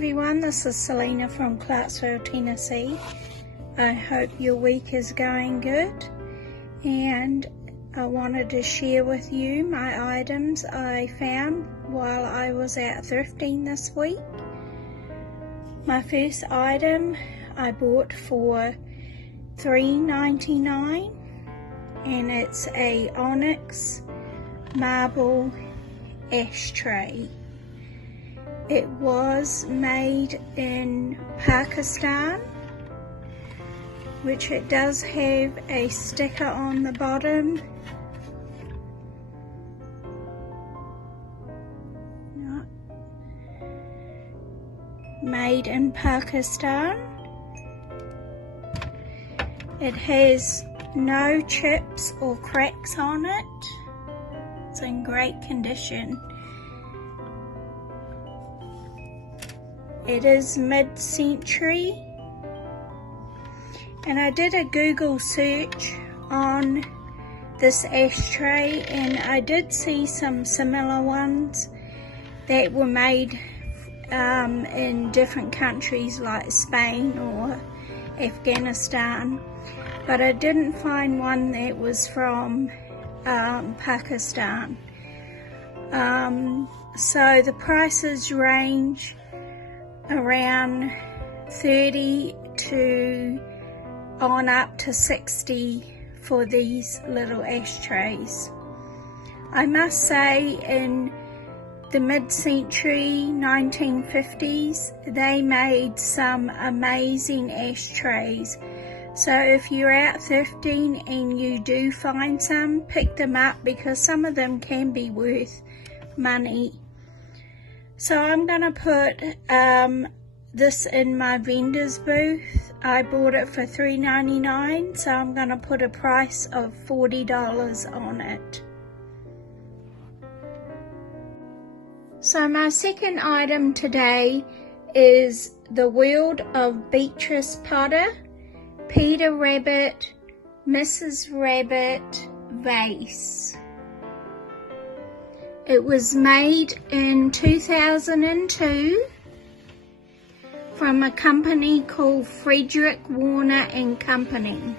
everyone, this is Selena from Clarksville, Tennessee. I hope your week is going good, and I wanted to share with you my items I found while I was out thrifting this week. My first item I bought for $3.99, and it's a onyx marble ashtray. It was made in Pakistan, which it does have a sticker on the bottom. Made in Pakistan. It has no chips or cracks on it. It's in great condition. It is mid-century, and I did a Google search on this ashtray, and I did see some similar ones that were made in different countries like Spain or Afghanistan, but I didn't find one that was from Pakistan. So the prices range around 30 to on up to 60 for these little ashtrays. I must say, in the mid-century 1950s, they made some amazing ashtrays. So if you're out thrifting and you do find some, pick them up, because some of them can be worth money. So I'm going to put this in my vendor's booth. I bought it for $3.99, so I'm going to put a price of $40 on it. So my second item today is the World of Beatrice Potter Peter Rabbit, Mrs. Rabbit vase. It was made in 2002 from a company called Frederick Warner and Company.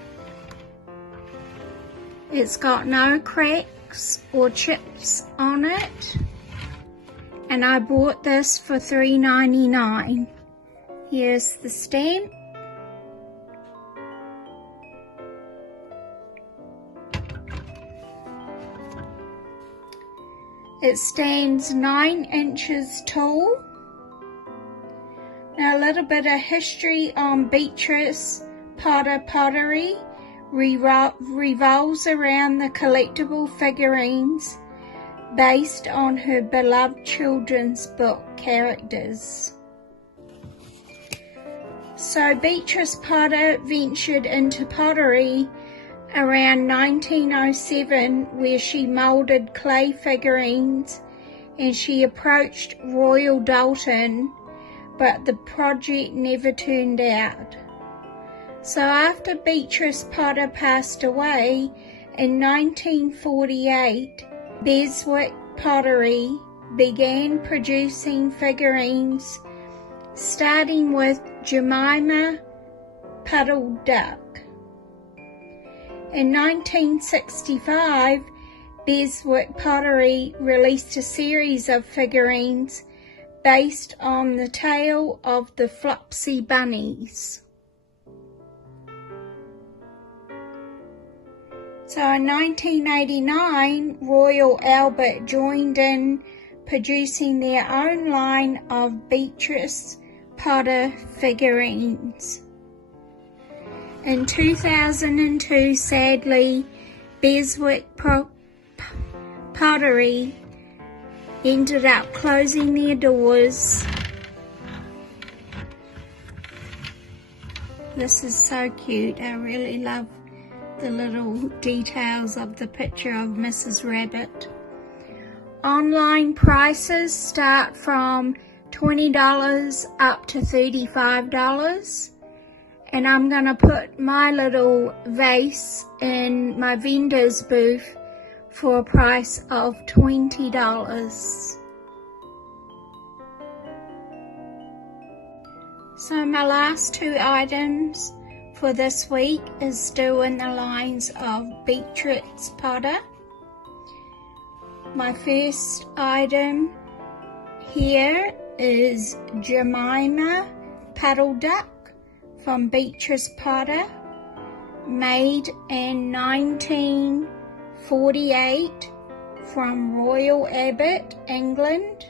It's got no cracks or chips on it, and I bought this for $3.99. Here's the stamp. It stands 9 inches tall. Now, a little bit of history on Beatrice Potter pottery revolves around the collectible figurines based on her beloved children's book characters. So Beatrice Potter ventured into pottery around 1907, where she moulded clay figurines, and she approached Royal Dalton, but the project never turned out. So after Beatrice Potter passed away in 1948, Beswick Pottery began producing figurines, starting with Jemima Puddle Duck. In 1965, Beswick Pottery released a series of figurines based on the tale of the Flopsy Bunnies. So in 1989, Royal Albert joined in, producing their own line of Beatrice Potter figurines. In 2002, sadly, Beswick Pottery ended up closing their doors. This is so cute. I really love the little details of the picture of Mrs. Rabbit. Online prices start from $20 up to $35. And I'm going to put my little vase in my vendor's booth for a price of $20. So my last two items for this week is still in the lines of Beatrix Potter. My first item here is Jemima Puddle Duck from Beatrix Potter, made in 1948 from Royal Albert, England.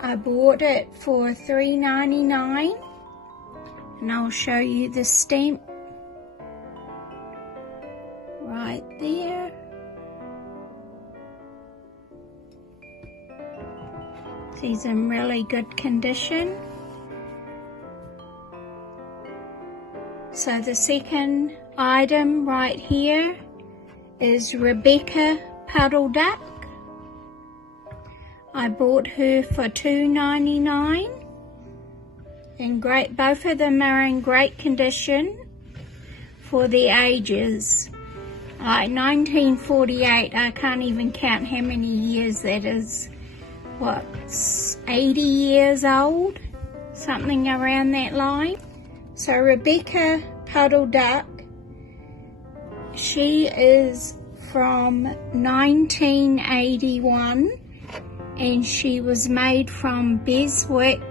I bought it for $3.99, and I'll show you the stamp right there. She's in really good condition. So the second item right here is Rebecca Puddle Duck. I bought her for $2.99. And great, both of them are in great condition for the ages. Like 1948, I can't even count how many years that is. What, 80 years old? Something around that line. So Rebecca Puddle Duck, she is from 1981, and she was made from Beswick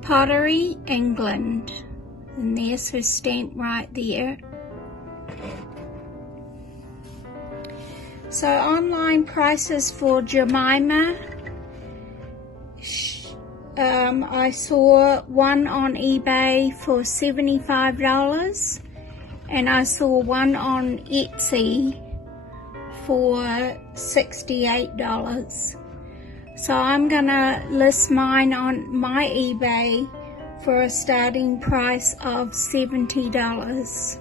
Pottery, England. And there's her stamp right there. So online prices for Jemima, I saw one on eBay for $75, and I saw one on Etsy for $68. So I'm gonna list mine on my eBay for a starting price of $70.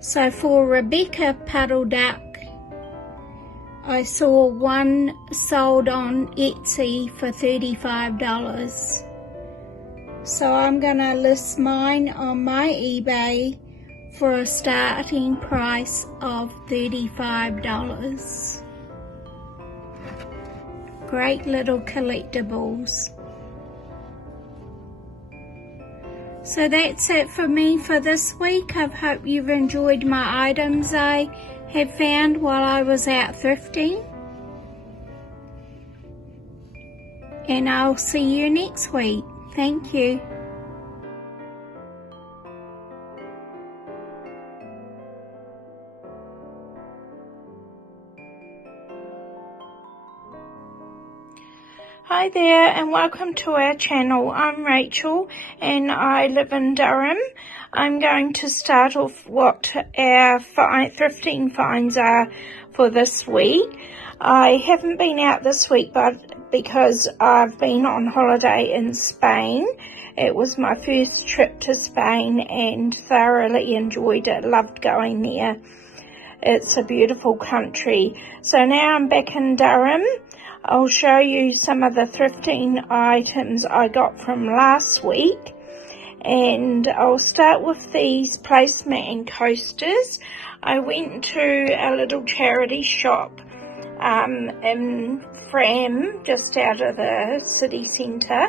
So for Rebecca Puddle Duck, I saw one sold on Etsy for $35. So I'm gonna list mine on my eBay for a starting price of $35. Great little collectibles. So that's it for me for this week. I hope you've enjoyed my items I have found while I was out thrifting. And I'll see you next week. Thank you. Hi there and welcome to our channel. I'm Rachel and I live in Durham. I'm going to start off what our thrifting finds are for this week. I haven't been out this week because I've been on holiday in Spain. It was my first trip to Spain and thoroughly enjoyed it, loved going there. It's a beautiful country. So now I'm back in Durham. I'll show you some of the thrifting items I got from last week. And I'll start with these placemat and coasters. I went to a little charity shop in Fram, just out of the city centre,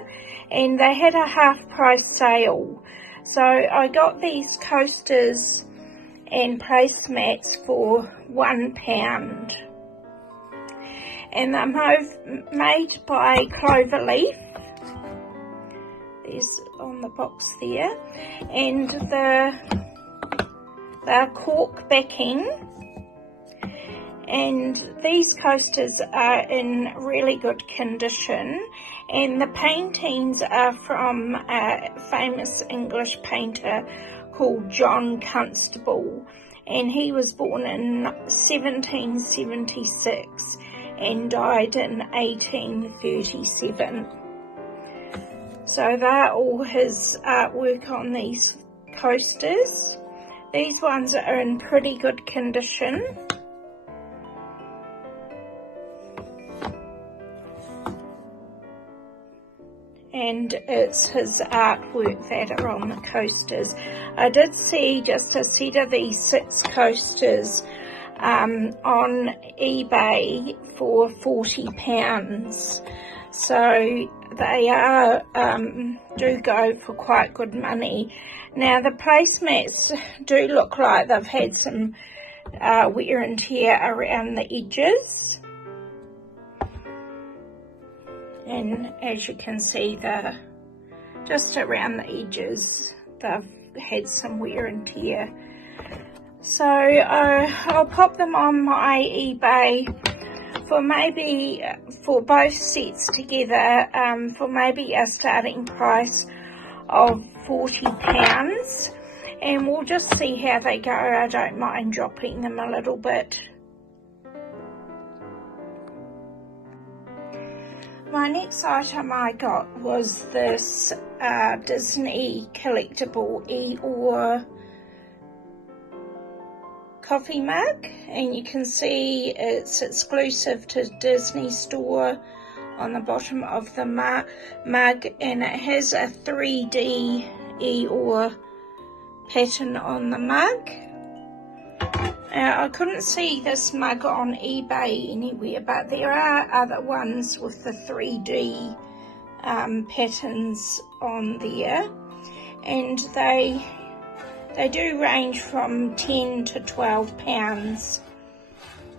and they had a half price sale. So I got these coasters and placemats for £1. And they're made by Cloverleaf. There's on the box there. And they're cork backing. And these coasters are in really good condition. And the paintings are from a famous English painter called John Constable. And he was born in 1776. And died in 1837. So they're all his artwork on these coasters. These ones are in pretty good condition. And it's his artwork that are on the coasters. I did see just a set of these 6 coasters on eBay for £40. so they are do go for quite good money. Now the placemats do look like they've had some wear and tear around the edges, and as you can see, they're just around the edges, they've had some wear and tear. So I'll pop them on my eBay for both sets together, for maybe a starting price of £40, and we'll just see how they go. I don't mind dropping them a little bit. My next item I got was this Disney collectible Eeyore coffee mug, and you can see it's exclusive to Disney Store on the bottom of the mug, and it has a 3D Eeyore pattern on the mug. I couldn't see this mug on eBay anywhere, but there are other ones with the 3D patterns on there, and they do range from £10 to £12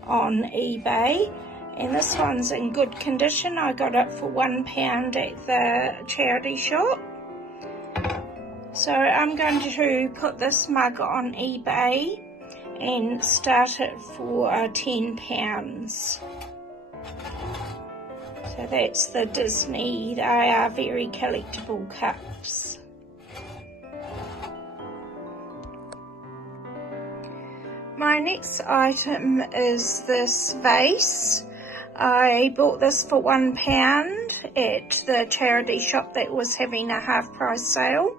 on eBay, and this one's in good condition. I got it for £1 at the charity shop. So I'm going to put this mug on eBay and start it for £10. So that's the Disney. They are very collectible cups. My next item is this vase. I bought this for £1 at the charity shop that was having a half price sale,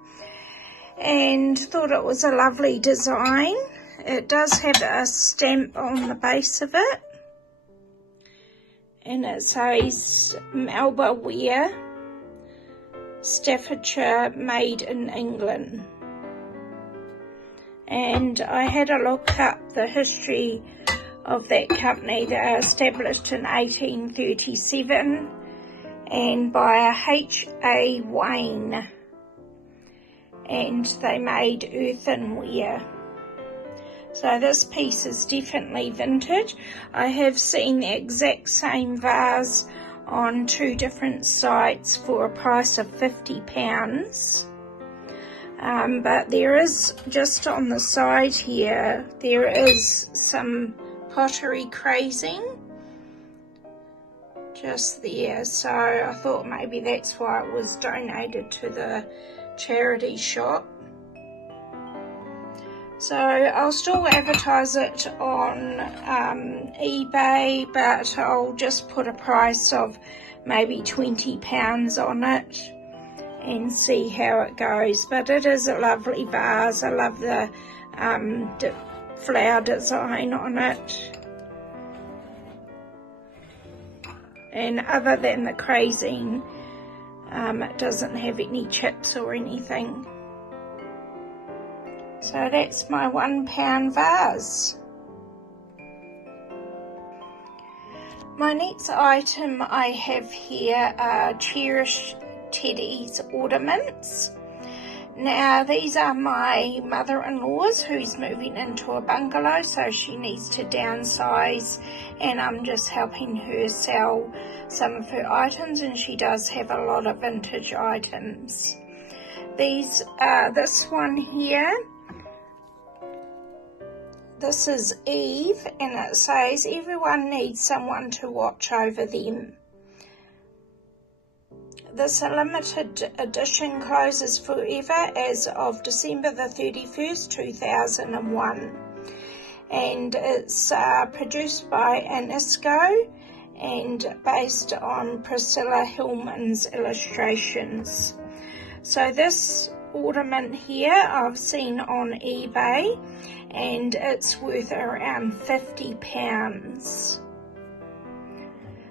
and thought it was a lovely design. It does have a stamp on the base of it, and it says Melba Ware, Staffordshire, made in England. And I had a look up the history of that company. They were established in 1837 and by a H.A. Wayne, and they made earthenware. So this piece is definitely vintage. I have seen the exact same vase on 2 different sites for a price of £50. But there is, just on the side here, there is some pottery crazing just there. So I thought maybe that's why it was donated to the charity shop. So I'll still advertise it on eBay, but I'll just put a price of maybe £20 on it and see how it goes. But it is a lovely vase. I love the flower design on it. And other than the crazing, it doesn't have any chips or anything. So that's my £1 vase. My next item I have here are Cherished Teddy's ornaments. Now these are my mother-in-law's, who's moving into a bungalow, so she needs to downsize, and I'm just helping her sell some of her items, and she does have a lot of vintage items. This one here, this is Eve, and it says everyone needs someone to watch over them. This limited edition closes forever as of December the 31st, 2001. And it's produced by Anisco and based on Priscilla Hillman's illustrations. So this ornament here I've seen on eBay, and it's worth around £50.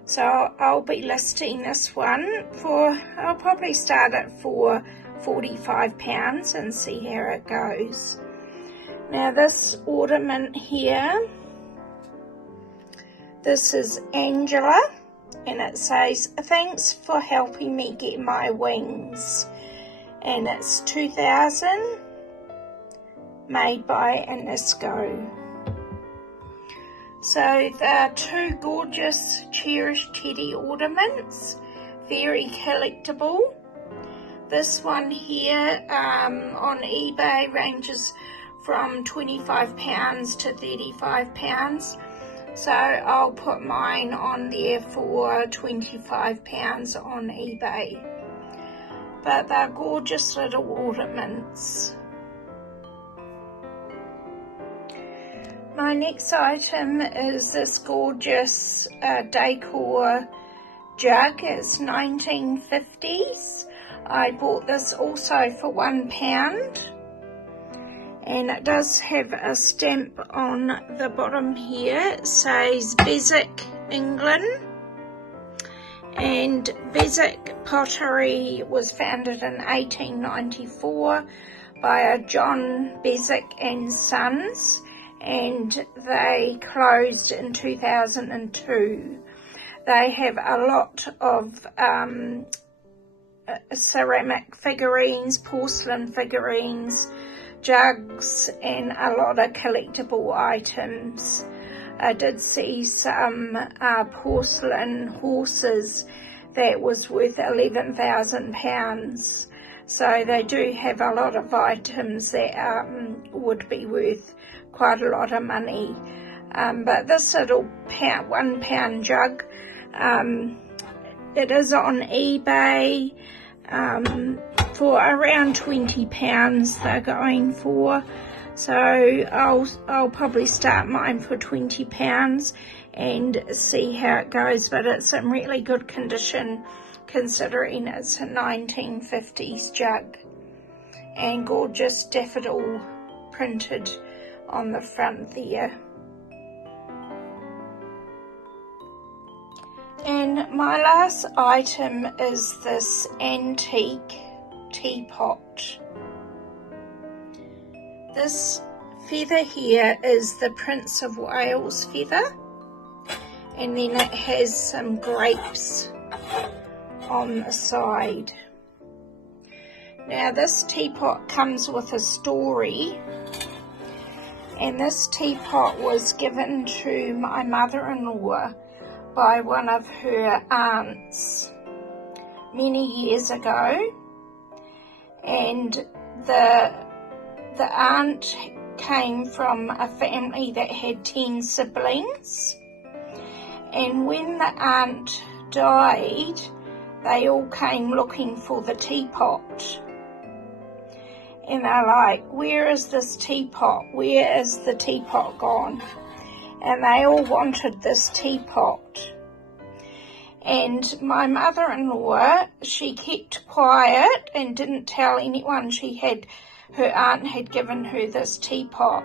So I'll be listing this one for, I'll probably start it for £45 and see how it goes. Now this ornament here, this is Angela, and it says, "Thanks for helping me get my wings," and it's 2000, made by Inisco. So they're two gorgeous cherished teddy ornaments, very collectible. This one here on eBay ranges from £25 to £35. So I'll put mine on there for £25 on eBay. But they're gorgeous little ornaments. My next item is this gorgeous decor jug. It's 1950s. I bought this also for £1. And it does have a stamp on the bottom here. It says Beswick, England. And Beswick Pottery was founded in 1894 by a John Beswick and Sons, and they closed in 2002. They have a lot of ceramic figurines, porcelain figurines, jugs, and a lot of collectible items. I did see some porcelain horses that was worth £11,000. So they do have a lot of items that would be worth quite a lot of money. But this little £1 jug, it is on eBay for around £20 they're going for. So I'll probably start mine for £20 and see how it goes, but it's in really good condition considering it's a 1950s jug, and gorgeous daffodil printed on the front there. And my last item is this antique teapot. This feather here is the Prince of Wales feather, and then it has some grapes on the side. Now this teapot comes with a story, and this teapot was given to my mother-in-law by one of her aunts many years ago, and the aunt came from a family that had 10 siblings, and when the aunt died, they all came looking for the teapot, and they're like, "Where is this teapot? Where is the teapot gone?" And they all wanted this teapot. And my mother-in-law, she kept quiet and didn't tell anyone her aunt had given her this teapot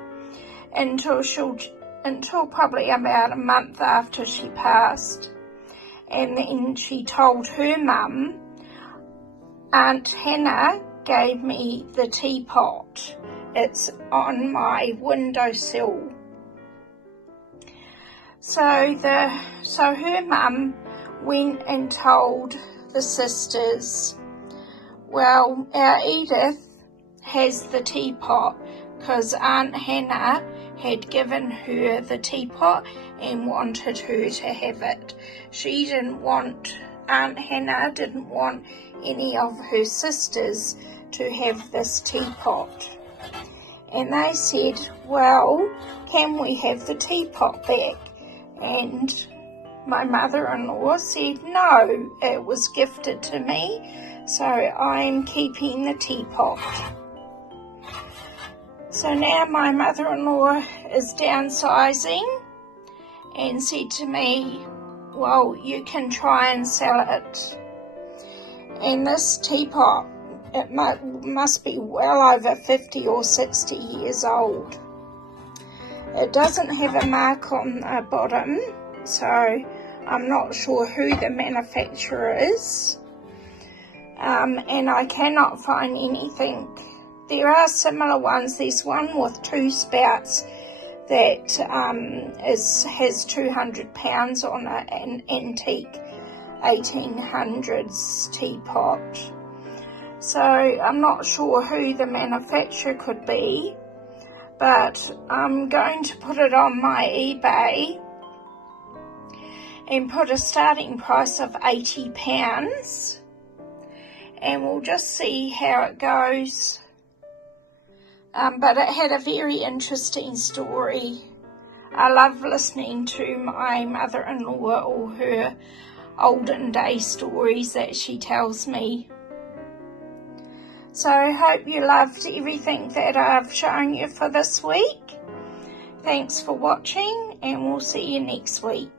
until probably about a month after she passed. And then she told her mum, "Aunt Hannah gave me the teapot. It's on my windowsill." So her mum went and told the sisters, "Well, our Edith has the teapot because Aunt Hannah had given her the teapot and wanted her to have it. Aunt Hannah didn't want any of her sisters to have this teapot." And they said, "Well, can we have the teapot back?" And my mother-in-law said, "No, it was gifted to me, so I'm keeping the teapot." So now my mother-in-law is downsizing and said to me, "Well, you can try and sell it." And this teapot, it must be well over 50 or 60 years old. It doesn't have a mark on the bottom, so I'm not sure who the manufacturer is. And I cannot find anything. There are similar ones. There's one with 2 spouts that has £200 on it, an antique 1800s teapot. So I'm not sure who the manufacturer could be, but I'm going to put it on my eBay and put a starting price of £80, and we'll just see how it goes. But it had a very interesting story. I love listening to my mother-in-law, all her olden day stories that she tells me. So I hope you loved everything that I've shown you for this week. Thanks for watching, and we'll see you next week.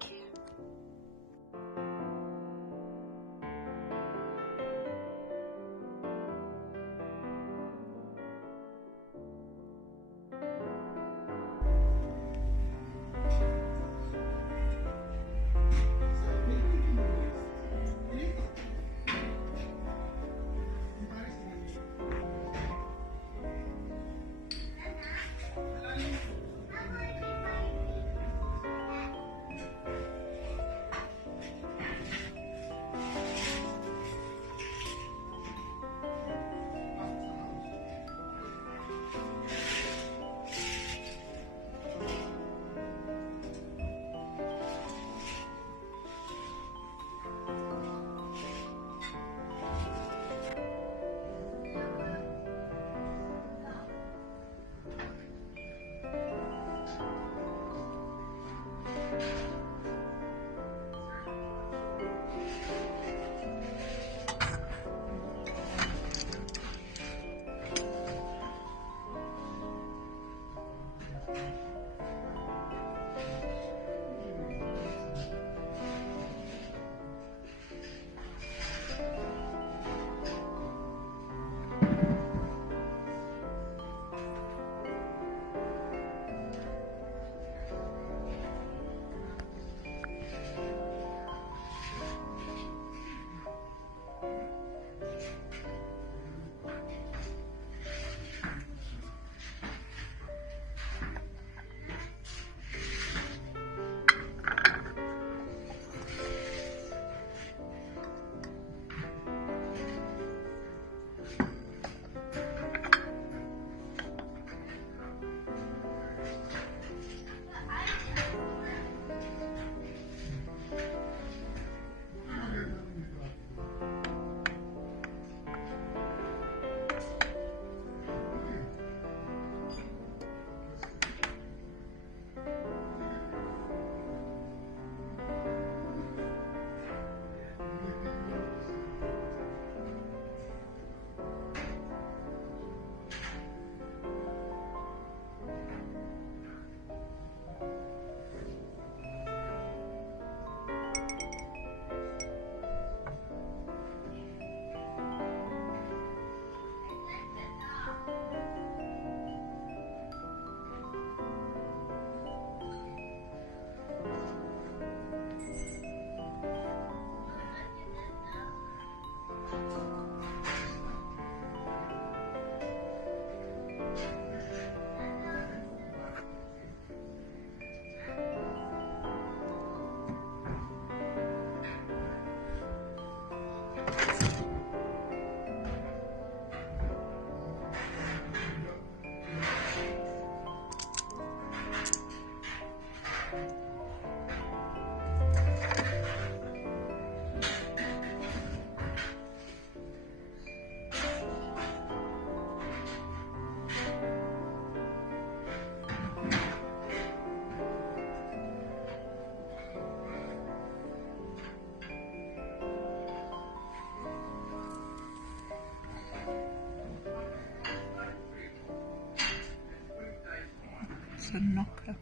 A knocker.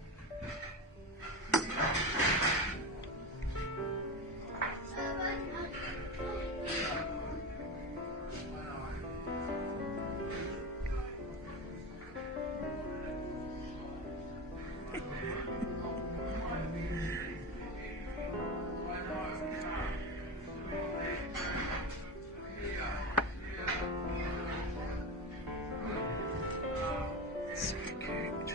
So cute.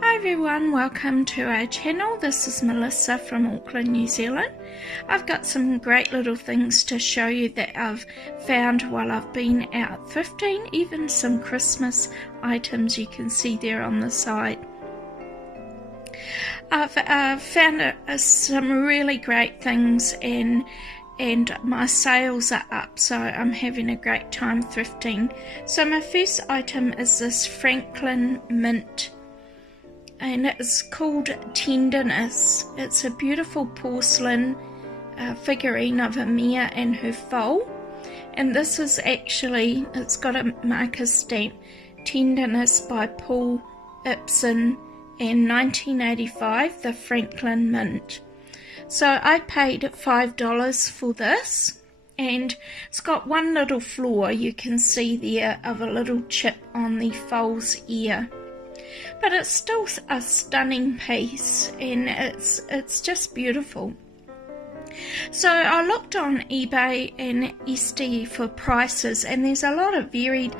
Hi everyone, welcome to our channel. This is Melissa from Auckland, New Zealand. I've got some great little things to show you that I've found while I've been out thrifting, even some Christmas items you can see there on the side. I've found some really great things and my sales are up, so I'm having a great time thrifting. So my first item is this Franklin mint, and it's called Tenderness. It's a beautiful porcelain figurine of a mare and her foal, and this is actually, it's got a marker stamp, Tenderness by Paul Ibsen, and 1985, the Franklin mint. So I paid $5 for this, and it's got one little flaw you can see there of a little chip on the foal's ear. But it's still a stunning piece, and it's just beautiful. So I looked on eBay and Etsy for prices, and there's a lot of varied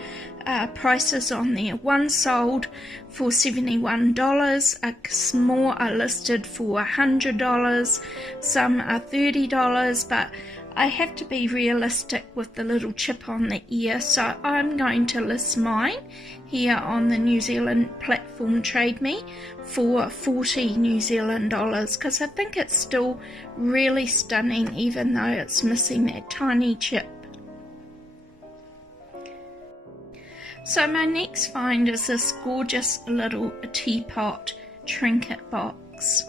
prices on there. One sold for $71, more are listed for $100, some are $30, but I have to be realistic with the little chip on the ear, so I'm going to list mine here on the New Zealand platform Trade Me for 40 New Zealand dollars, because I think it's still really stunning even though it's missing that tiny chip. So my next find is this gorgeous little teapot trinket box.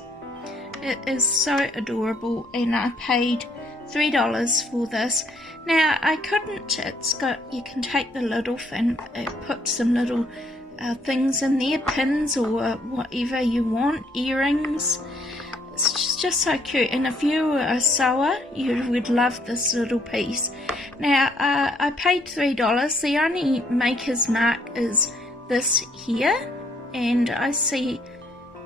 It is so adorable, and I paid $3 for this. Now I couldn't, you can take the lid off and put some little things in there, pins or whatever you want, earrings. It's just so cute, and if you were a sewer you would love this little piece. Now I paid $3. The only maker's mark is this here, and I see,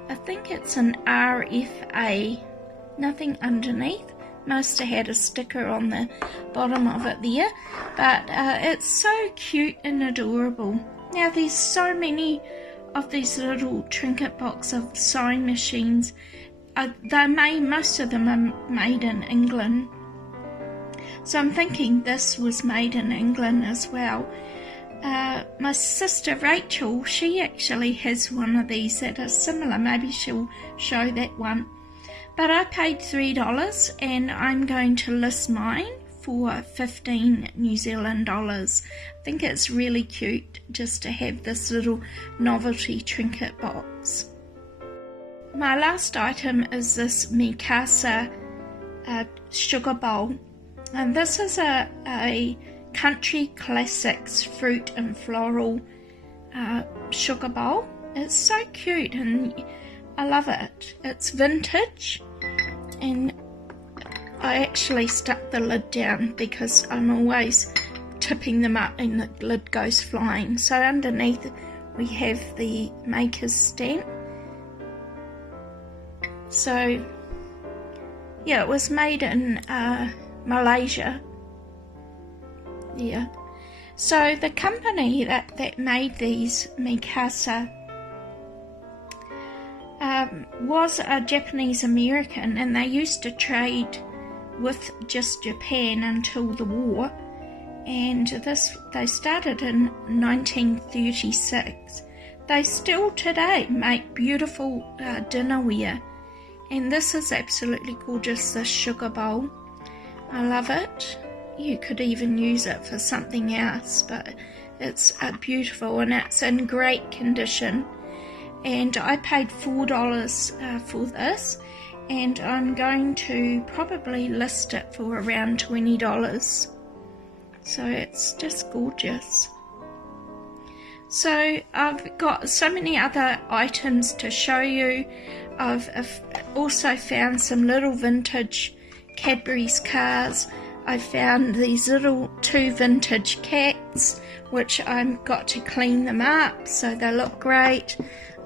I think it's an RFA, nothing underneath. Must have had a sticker on the bottom of it there, but it's so cute and adorable. Now there's so many of these little trinket box of sewing machines. Most of them are made in England, so I'm thinking this was made in England as well. My sister Rachel, she actually has one of these that are similar. Maybe she'll show that one. but I paid $3 and I'm going to list mine for 15 New Zealand dollars. I think it's really cute just to have this little novelty trinket box. My last item is this Mikasa sugar bowl, and this is a Country Classics fruit and floral sugar bowl. It's so cute and I love it. It's vintage, and I actually stuck the lid down because I'm always tipping them up and the lid goes flying. So underneath we have the maker's stamp. So yeah, it was made in Malaysia. Yeah. So the company that made these Mikasa was a Japanese American, and they used to trade with just Japan until the war, and they started in 1936. They still today make beautiful dinnerware, and this is absolutely gorgeous, this sugar bowl. I love it. You could even use it for something else, but it's beautiful and it's in great condition. And I paid $4 for this, and I'm going to probably list it for around $20. So it's just gorgeous. So I've got so many other items to show you. I've also found some little vintage Cadbury's cars. I found these little 2 vintage cats, which I've got to clean them up so they look great.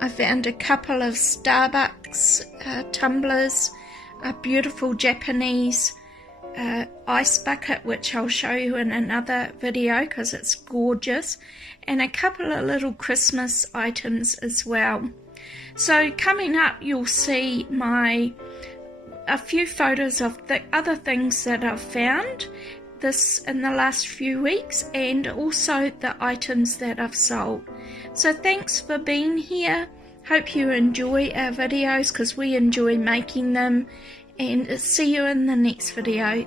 I found a couple of Starbucks tumblers, a beautiful Japanese ice bucket, which I'll show you in another video because it's gorgeous, and a couple of little Christmas items as well. So coming up you'll see a few photos of the other things that I've found this in the last few weeks, and also the items that I've sold. So thanks for being here. Hope you enjoy our videos because we enjoy making them, and see you in the next video.